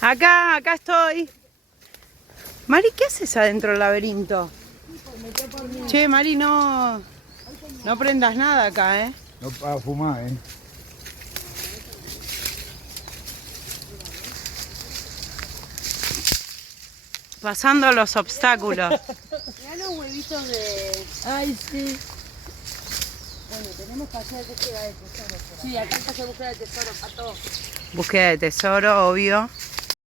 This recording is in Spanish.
Acá estoy. Mari, ¿qué haces adentro del laberinto? Che, Mari, no prendas nada acá, ¿eh? No para fumar, ¿eh? Pasando los obstáculos. Mirá los huevitos de... Ay, sí. Bueno, tenemos que hacer búsqueda de tesoro. Sí, acá hay que hacer búsqueda de tesoro, Pato. Búsqueda de tesoro, obvio.